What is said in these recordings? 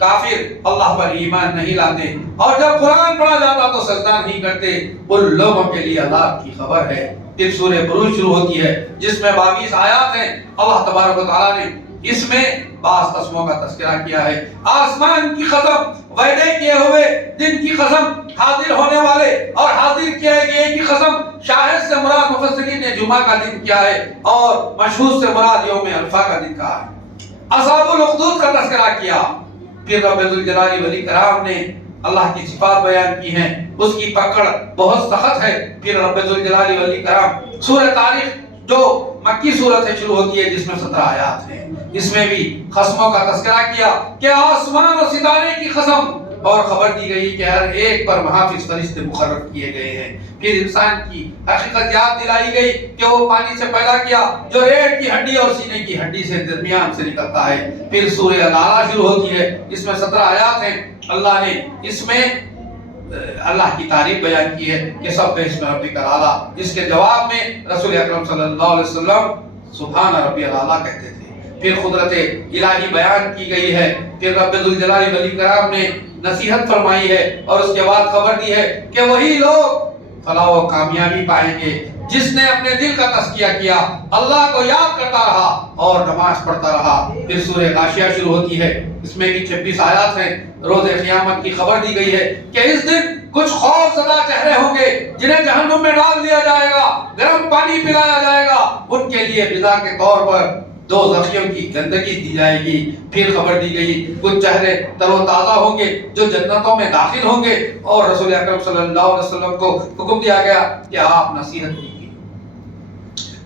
کافر اللہ پر ایمان نہیں لاتے اور جب قرآن پڑھا جاتا تو سجدہ نہیں کرتے، ان لوگوں کے لیے عذاب کی خبر ہے۔ پھر سورہ بروج شروع ہوتی ہے جس میں 22 آیات ہیں۔ اللہ تبارک و تعالیٰ نے اس میں بعض قسموں کا تذکرہ کیا ہے۔ آسمان کی قسم، وعدے کیے ہوئے دن کی قسم، حاضر ہونے والے اور حاضر کیے گئے کی قسم۔ شاہد سے مراد مفسرین نے جمعہ کا دن کیا ہے اور مشہود سے مراد یوم عرفہ کا دن کہا ہے۔ اصحاب الاخدود کا تذکرہ کیا۔ پھر رب ذوالجلال والاکرام نے اللہ کی صفات بیان کی ہیں، اس کی پکڑ بہت سخت ہے۔ پھر رب ذوالجلال والاکرام سورہ تاریخ جو مکی صورت ہے شروع ہوتی ہے جس میں 17 آیات ہیں، اس میں بھی قسموں کا تذکرہ کیا کہ آسمان اور ستارے کی قسم، اور خبر دی گئی کہ ہر ایک پر محافظ فرشتے مقرر کیے گئے ہیں۔ پھر انسان کی حقیقت یاد دلائی گئی کہ وہ پانی سے پیدا کیا جو ریڑھ کی ہڈی اور سینے کی ہڈی سے درمیان سے نکلتا ہے۔ پھر سورہ الاعلیٰ شروع ہوتی ہے، اس میں 17 آیات ہیں۔ اللہ نے اس میں اللہ کی تعریف بیان کی ہے کہ سب اسم ربک الاعلیٰ۔ اس کے جواب میں رسول اکرم صلی اللہ علیہ وسلم سبحان ربی الاعلیٰ کہتے تھے۔ پھر قدرت الہی بیان کی گئی ہے۔ پھر رب ذوالجلال والاکرام نے نصیحت فرمائی ہے اور اس کے بعد خبر دی ہے کہ وہی لوگ فلاح و کامیابی پائیں گے جس نے اپنے دل کا تزکیہ کیا، اللہ کو یاد کرتا رہا اور نماز پڑھتا رہا۔ پھر سورہ غاشیہ شروع ہوتی ہے، اس میں بھی 26 آیات ہیں۔ روز قیامت کی خبر دی گئی ہے کہ اس دن کچھ خوف زدہ چہرے ہوں گے جنہیں جہنم میں ڈال دیا جائے گا، گرم پانی پلایا جائے گا، ان کے لیے غذا کے طور پر دو زخیوں کی گندگی دی جائے گی۔ پھر خبر دی گئی کچھ چہرے تر و تازہ ہوں گے جو جنتوں میں داخل ہوں گے، اور رسول اکرم صلی اللہ علیہ وسلم کو حکم دیا گیا کہ آپ نصیحت کیجیے۔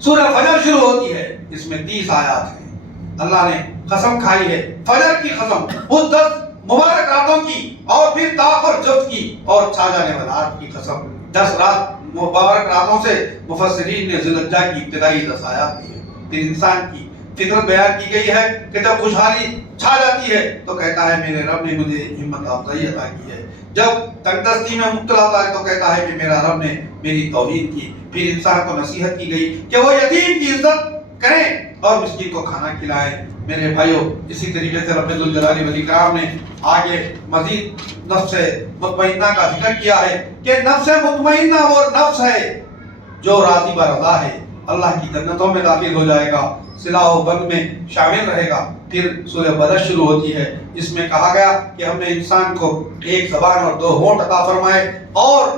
سورہ فجر شروع ہوتی ہے، اس میں 30 آیات ہیں۔ اللہ نے قسم کھائی ہے فجر کی قسم، اس 10 مبارک راتوں کی، اور پھر تاخر جفت کی اور چھا جانے والی رات کی قسم۔ 10 رات مبارک راتوں سے مفسرین نے ذی الحجہ کی ابتدائی 10 آیات دی ہے۔ پھر انسان کی فطرت بیان کی گئی ہے کہ جب خوشحالی چھا جاتی ہے تو کہتا ہے میرے رب نے مجھے ہمت افزائی عطا کی ہے، جب تنگ دستی میں مبتلا ہوتا ہے تو کہتا ہے کہ میرا رب نے میری توحید کی۔ پھر انسان کو نصیحت کی گئی کہ وہ یتیم کی عزت کریں اور مسکین کو کھانا کھلائیں۔ میرے بھائیوں، اسی طریقے سے رب ذوالجلال والاکرام نے آگے مزید نفس مطمئنہ کا ذکر کیا ہے کہ نفس مطمئنہ وہ نفس ہے جو راضی برضا ہے، اللہ کی جنتوں میں داخل ہو جائے گا، صلاح و بند میں شامل رہے گا۔ پھر سورہ بلد شروع ہوتی ہے، اس میں کہا گیا کہ ہم نے انسان کو ایک زبان اور 2 ہونٹ عطا فرمائے اور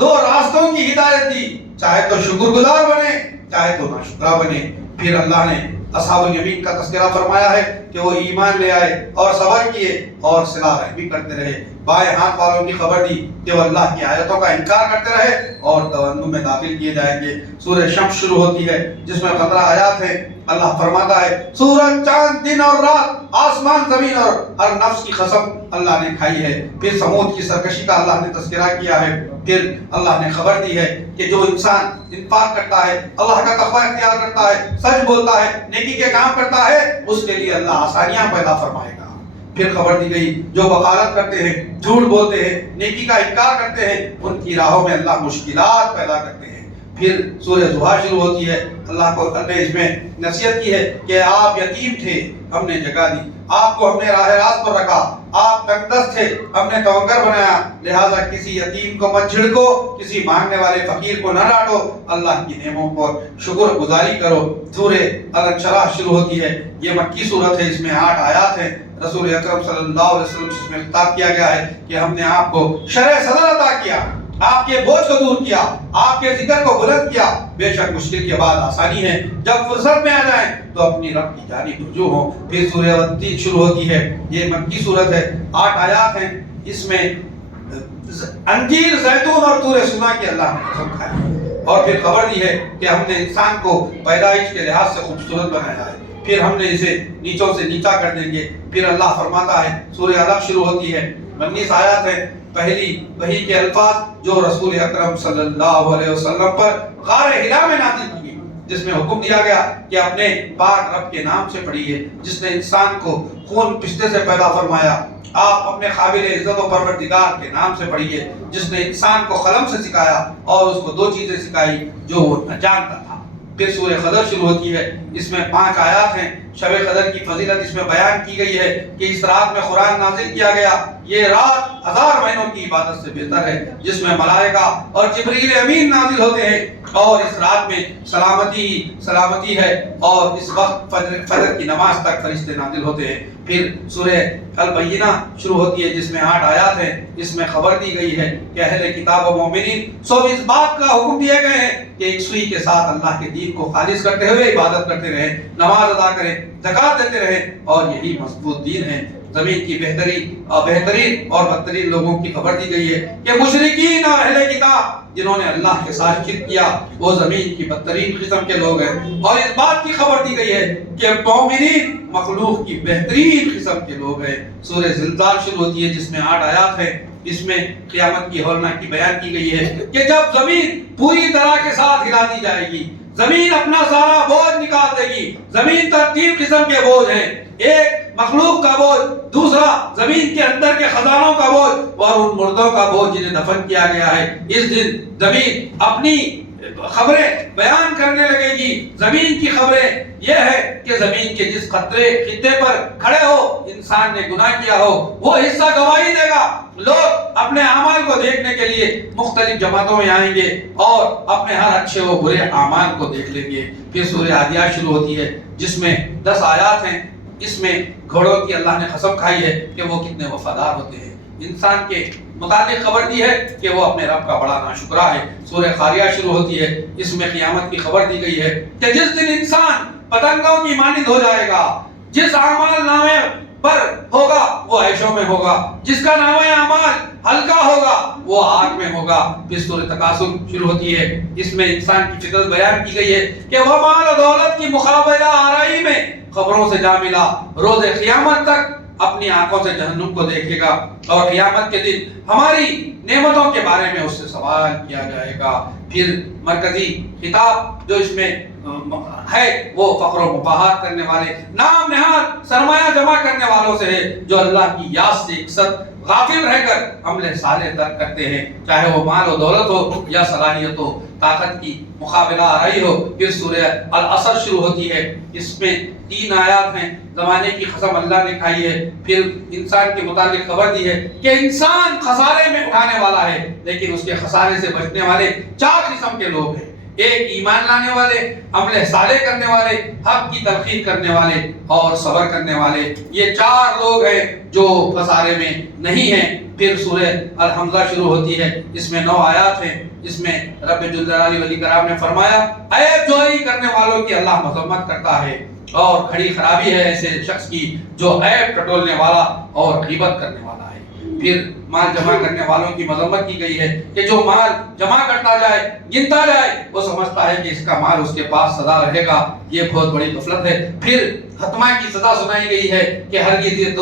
2 راستوں کی ہدایت دی، چاہے تو شکر گزار بنے چاہے تو ناشکرا بنے۔ پھر اللہ نے اصحاب الیمین کا تذکرہ فرمایا ہے کہ وہ ایمان لے آئے اور صبر کیے اور صلہ رحمی کرتے رہے۔ بائیں ہاتھ والوں کی خبر دی کہ وہ اللہ کی آیتوں کا انکار کرتے رہے اور جہنم میں داخل کیے جائیں گے۔ سورہ شمس شروع ہوتی ہے جس میں 15 آیات ہیں۔ اللہ فرماتا ہے سورج، چاند، دن اور رات، آسمان، زمین اور ہر نفس کی قسم اللہ نے کھائی ہے۔ پھر سمود کی سرکشی کا اللہ نے تذکرہ کیا ہے۔ پھر اللہ نے خبر دی ہے کہ جو انسان انفاق کرتا ہے، اللہ کا تقوی اختیار کرتا ہے، سچ بولتا ہے، نیکی کے کام کرتا ہے، اس کے لیے اللہ آسانیاں پیدا فرمائے گا۔ پھر خبر دی گئی جو بغاوت کرتے ہیں، جھوٹ بولتے ہیں، نیکی کا انکار کرتے ہیں، ان کی راہوں میں اللہ مشکلات پیدا کرتے ہیں۔ پھر سورہ ضحیٰ شروع ہوتی ہے۔ اللہ کو نے اس میں نصیحت کی ہے کہ آپ یتیم تھے، ہم نے جگہ دی، آپ کو ہم نے راہ راست پر رکھا، آپ تنگدست تھے، ہم نے توانگر بنایا، لہٰذا کسی یتیم کو مت جھڑکو، کسی مانگنے والے فقیر کو نہ ڈانٹو، اللہ کی نعمتوں پر شکر گزاری کرو۔ سورہ الانشراح شروع ہوتی ہے، یہ مکی صورت ہے، اس میں 8 آیات ہیں۔ رسول اکرم صلی اللہ علیہ وسلم سے اس میں خطاب کیا گیا ہے کہ ہم نے آپ کو شرح صدر عطا کیا، آپ کے بوجھ کو دور کیا، آپ کے ذکر کو بلند کیا۔ بے شک مشکل کے بعد آسانی ہے، جب فرصت میں آ جائیں تو اپنی رب کی جانب رجوع ہوں۔ پھر سورہ التین شروع ہوتی ہے، یہ مکی صورت ہے، 8 آیات ہیں۔ اس میں انجیر، زیتون اور طور سینا کی اللہ نے قسم کھائی اور پھر خبر دی ہے کہ ہم نے انسان کو پیدائش کے لحاظ سے خوبصورت بنایا ہے، پھر ہم نے اسے نیچوں سے نیچا کر دیں گے۔ پھر اللہ فرماتا ہے، سورہ علق شروع ہوتی ہے، 19 آیات ہیں۔ پہلی وحی کے الفاظ جو رسول اکرم صلی اللہ علیہ وسلم پر غار ہرا میں نازل کی گئی، جس میں حکم دیا گیا کہ اپنے پاک رب کے نام سے پڑھیے جس نے انسان کو خون پشتے سے پیدا فرمایا۔ آپ اپنے قابل عزت و پروردگار کے نام سے پڑھیے جس نے انسان کو قلم سے سکھایا اور اس کو 2 چیزیں سکھائی جو وہ نہ جانتا تھا۔ پھر سورہ قدر شروع ہوتی ہے، اس میں 5 آیات ہیں۔ شب قدر کی فضیلت اس میں بیان کی گئی ہے کہ اس رات میں قرآن نازل کیا گیا. یہ رات 1000 مہینوں کی عبادت سے بہتر ہے جس میں ملائکہ اور جبریل امین نازل ہوتے ہیں. اور اس رات میں سلامتی ہے اور اس وقت فجر کی نماز تک فرشتے نازل ہوتے ہیں. پھر سورہ البینہ شروع ہوتی ہے جس میں 8 آیات ہیں. اس میں خبر دی گئی ہے کہ اہل کتاب و مومنین سب اس بات کا حکم دیے گئے ہیں کہ یکسوئی کے ساتھ اللہ کے دین کو خالص کرتے ہوئے عبادت کرتے رہیں, نماز ادا کریں, زکوٰۃ دیتے رہیں, اور یہی مضبوط دین ہے. زمین کی بہترین اور بدترین لوگوں کی خبر دی گئی ہے کہ مشرکین اور اہل کتاب جنہوں نے اللہ کے ساتھ شرک کیا وہ زمین کی بدترین قسم کے لوگ ہیں. اور اس بات کی خبر دی گئی ہے کہ مومنین مخلوق کی بہترین قسم کے لوگ ہیں. سورہ زلزال شروع ہوتی ہے جس میں 8 آیات ہیں. اس میں قیامت کی ہولناکی بیان کی گئی ہے کہ جب زمین پوری طرح کے ساتھ ہلا دی جائے گی, زمین اپنا سارا بوجھ نکال دے گی. زمین 3 قسم کے بوجھ ہیں, ایک مخلوق کا بوجھ, دوسرا زمین کے اندر کے خزانوں کا بوجھ, اور ان مردوں کا بوجھ جنہیں دفن کیا گیا ہے. اس دن زمین اپنی خبریں بیان کرنے لگے گی. زمین کی خبریں یہ ہے کہ زمین کے جس خطے پر کھڑے ہو انسان نے گناہ کیا ہو وہ حصہ گواہی دے گا. لوگ اپنے اعمال کو دیکھنے کے لیے مختلف جماعتوں میں آئیں گے اور اپنے ہر اچھے و برے اعمال کو دیکھ لیں گے. پھر سورہ عادیات شروع ہوتی ہے جس میں 10 آیات ہیں. اس میں گھوڑوں کی اللہ نے قسم کھائی ہے کہ وہ کتنے وفادار ہوتے ہیں. انسان کے متعلق خبر دی ہے کہ وہ اپنے رب کا بڑا ناشکرا ہے. سورہ قاریہ شروع ہوتی ہے. اس میں قیامت کی خبر دی گئی ہے کہ جس دن انسان پتنگوں کی مانند ہو جائے گا, جس اعمال نامے پر ہوگا وہ عیشوں میں ہوگا, جس کا نامہ اعمال ہلکا ہوگا وہ آگ میں ہوگا. پھر سورہ تکاثر شروع ہوتی ہے. اس میں انسان کی فطرت بیان کی گئی ہے کہ وہ مال و دولت کی مقابلہ آرائی میں خبروں سے جا ملا, روز قیامت تک اپنی آنکھوں سے جہنم کو دیکھے گا اور قیامت کے دن ہماری نعمتوں کے بارے میں اس سے سوال کیا جائے گا. پھر مرکزی خطاب جو اس میں ہے وہ فقر و مباحات کرنے والے, نام نہاد سرمایہ جمع کرنے والوں سے ہے جو اللہ کی یاد سے اکثر غافل رہ کر عمل صالح ترک کرتے ہیں, چاہے وہ مال و دولت ہو یا صلاحیت ہو, طاقت کی مقابلہ آرائی ہو. پھر سورہ العصر شروع ہوتی ہے. اس میں 3 آیات ہیں. زمانے کی قسم اللہ نے کھائی ہے. پھر انسان کے متعلق خبر دی ہے کہ انسان خسارے میں اٹھانے والا ہے, لیکن اس کے خسارے سے بچنے والے 4 قسم کے لوگ ہیں. ایک ایمان لانے والے, عمل صالح کرنے والے, حق کی تلقین کرنے والے اور صبر کرنے والے. یہ 4 لوگ ہیں جو خسارے میں نہیں ہیں. پھر سورہ الحمزہ شروع ہوتی ہے. اس میں 9 آیات ہیں. اس میں رب ذوالجلال والاکرام نے فرمایا عیب جوئی کرنے والوں کی اللہ مذمت کرتا ہے, اور کھڑی خرابی ہے ایسے شخص کی جو عیب ٹٹولنے والا اور غیبت کرنے والا ہے. پھر مال جمع کرنے والوں کی مذمت کی گئی ہے کہ جو مال جمع کرتا جائے, گنتا جائے, وہ سمجھتا ہے کہ اس کا مال اس کے پاس سدا رہے گا. یہ بہت بڑی غفلت ہے. پھر خاتمہ کی سزا سنائی گئی ہے کہ ہرگز یہ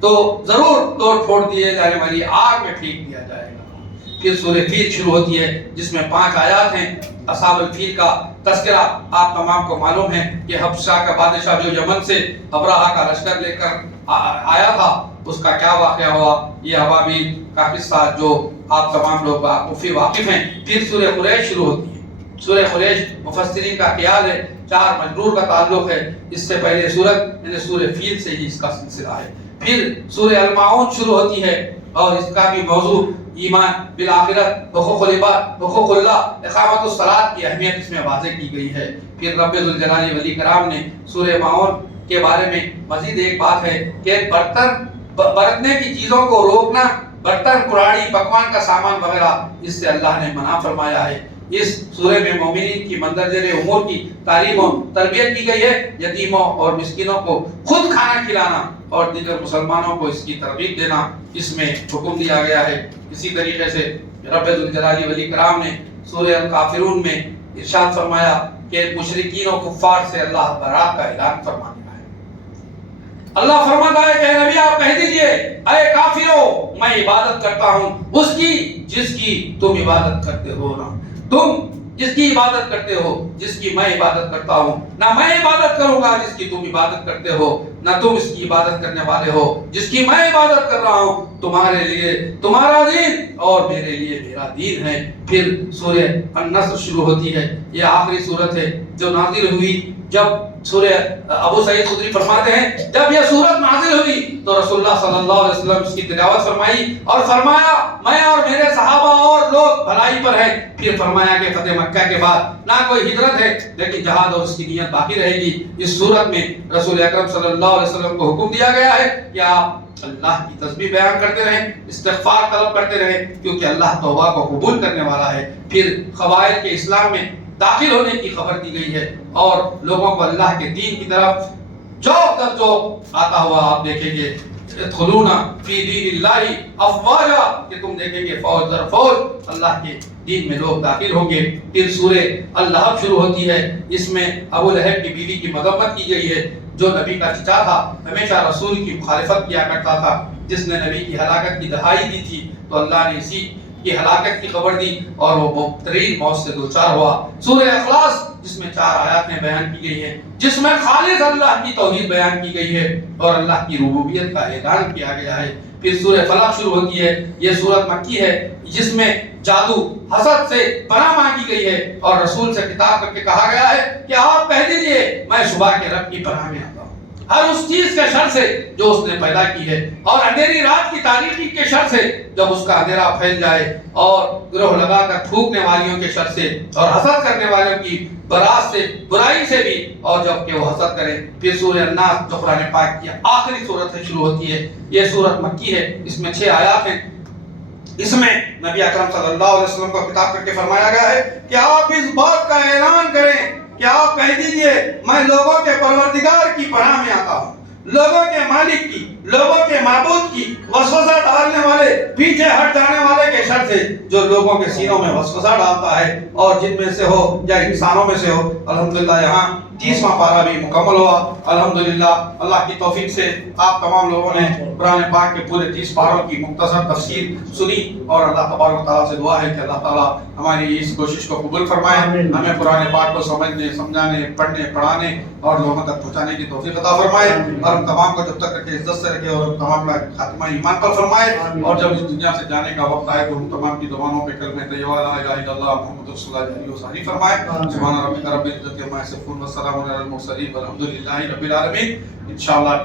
تو ضرور توڑ پھوڑ دیے جانے والی آگ میں پھینک دیا جائے گا. پھر سورہ فیل شروع ہوتی ہے جس میں 5 آیات ہیں. اصحاب الفیل کا تذکرہ آپ تمام کو معلوم ہے کہ حبشہ کا بادشاہ جو یمن سے ابرہہ کا لشکر لے کر آیا تھا اس کا کیا واقعہ ہوا, یہ ابابیل کا قصہ جو آپ تمام لوگ واقف ہیں. پھر سورہ قریش شروع ہوتی ہے. سورہ قریش مفسرین کا خیال ہے 4 مجرور کا تعلق ہے. اس سے پہلے سورت یعنی سورہ فیل سے ہی اس کا سلسلہ ہے. پھر سورہ الماعون شروع ہوتی ہے اور اس کا بھی موضوع ایمان بالآخرت, حقوق العباد, حقوق اللہ, اقامت الصلاۃ کی اہمیت اس میں واضح کی گئی ہے. پھر رب ذوالجلال والاکرام نے سورہ ماعون کے بارے میں مزید ایک بات ہے کہ برتنے کی چیزوں کو روکنا, برتن, کراڑی, پکوان کا سامان وغیرہ, اس سے اللہ نے منع فرمایا ہے. اس سورہ میں مومنین کی مندرجہ امور کی تعلیم و تربیت کی گئی ہے. یتیموں اور مسکینوں کو خود کھانا کھلانا اور دیگر مسلمانوں کو اس کی ترغیب دینا اس میں حکم دیا گیا ہے. اسی طریقے سے رب ذوالجلال والاکرام نے سورہ الکافرون میں ارشاد فرمایا کہ مشرکین و کفار سے اللہ برات کا اعلان فرما دیا ہے. اللہ فرماتا ہے کہ نبی آپ کہہ دیجئے اے کافروں میں عبادت کرتا ہوں اس کی جس کی تم عبادت کرتے ہو نا. تم جس کی عبادت کرتے ہو جس کی میں عبادت کرتا ہوں, نہ میں عبادت کروں گا جس کی تم عبادت کرتے ہو, نہ تم اس کی عبادت کرنے والے ہو جس کی میں عبادت کر رہا ہوں. تمہارے لیے تمہارا دین اور میرے لیے میرا دین ہے. پھر سورہ النصر شروع ہوتی ہے. یہ آخری سورت ہے جو نازل ہوئی جب سورہ ابو سعید خدری فرماتے ہیں جب یہ سورت نازل ہوئی تو رسول اللہ صلی اللہ علیہ وسلم اس کی تلاوت فرمائی اور فرمایا میں اور میرے صحابہ اور لوگ بھلائی پر ہیں. پھر فرمایا کہ فتح مکہ کے بعد نہ کوئی ہجرت ہے لیکن جہاد اور اس کی نیت باقی رہے گی. اس صورت میں رسول اکرم صلی اللہ علیہ وسلم کو حکم دیا گیا ہے کہ آپ اللہ کی تسبیح بیان کرتے رہیں, استغفار طلب کرتے رہیں, کیونکہ اللہ توبہ کو قبول کرنے والا ہے. پھر قبائل کے اسلام میں داخل ہونے کی خبر دی گئی ہے اور لوگوں کو اللہ کے دین کی طرف جو در جو آتا ہوا آپ دیکھیں گے ادخلون فی دین اللہ افواجا, کہ تم دیکھیں گے فوج در فوج اللہ کے دین میں لوگ داخل ہوں گے. پھر سورہ اللہب شروع ہوتی ہے. اس میں ابو لہب کی بیوی کی مذمت کی گئی ہے جو نبی کا چچا تھا, ہمیشہ رسول کی مخالفت کیا کرتا تھا, جس نے نبی کی ہلاکت کی دہائی دی تھی. تو اللہ نے اسی کی ہلاکت کی خبر دی اور وہ مبترین موت سے دوچار ہوا. سورہ اخلاص جس میں 4 آیاتیں بیان کی گئی ہیں, جس میں خالص اللہ کی توحید بیان کی گئی ہے اور اللہ کی ربوبیت کا اعلان کیا گیا ہے. پھر سورہ فلق شروع ہوتی ہے. یہ سورت مکی ہے جس میں جادو حسد سے پناہ مانگی گئی ہے اور رسول سے خطاب کر کے کہا گیا ہے کہ آپ کہہ دیجئے میں صبح کے رب کی پناہ میں آتا ہوں ہر اس چیز کے شر سے جو اس نے پیدا کی ہے اور اندھیری رات کی تاریکی کے شر سے جب اس کا اندھیرا پھیل جائے اور گروہ لگا کر تھوکنے والیوں کے شر سے اور حسد کرنے والوں کی براس سے برائی سے بھی, اور جب کہ وہ حسد کریں. پھر سورہ الناس جو قرآن پاک کی آخری سورت سے شروع ہوتی ہے. یہ سورت مکی ہے, اس میں 6 آیات ہیں. اس میں نبی اکرم صلی اللہ علیہ وسلم کو خطاب کر کے فرمایا گیا ہے کہ آپ اس بات کا اعلان کریں کہ آپ کہہ دیجئے میں لوگوں کے پروردگار کی پناہ میں آتا ہوں, لوگوں کے مالک کی, لوگوں کے معبود کی, وسوسہ ڈالنے والے, پیچھے ہٹ جانے والے کے شر سے جو لوگوں کے سینوں میں وسوسہ ڈالتا ہے اور جن میں سے ہو یا انسانوں میں سے ہو. الحمدللہ یہاں 30واں پارہ بھی مکمل ہوا. الحمدللہ اللہ کی توفیق سے آپ تمام لوگوں نے قرآن پاک کے پورے 30 پاروں کی مختصر تفسیر سنی اور اللہ تبارک و تعالیٰ سے دعا ہے کہ اللہ تعالیٰ ہماری اس کوشش کو قبول فرمائے, ہمیں قرآن پاک کو سمجھنے, سمجھانے, پڑھنے, پڑھانے اور لوگوں تک پہنچانے کی توفیق عطا فرمائے اور ہم تمام کو جب تک رکھے عزت سے رکھے اور تمام کا خاتمہ ایمان پر فرمائے. اور جب اس دنیا سے جانے کا وقت آئے تو ہم تمام کی زبانوں پہ کلمہ طیبہ لا الہ الا اللہ محمد رسول اللہ علیہ وسلم فرمائے. سبحان ربک رب العزت عما یصفون والسلام علی المرسلین والحمد للہ رب العالمین. انشاءاللہ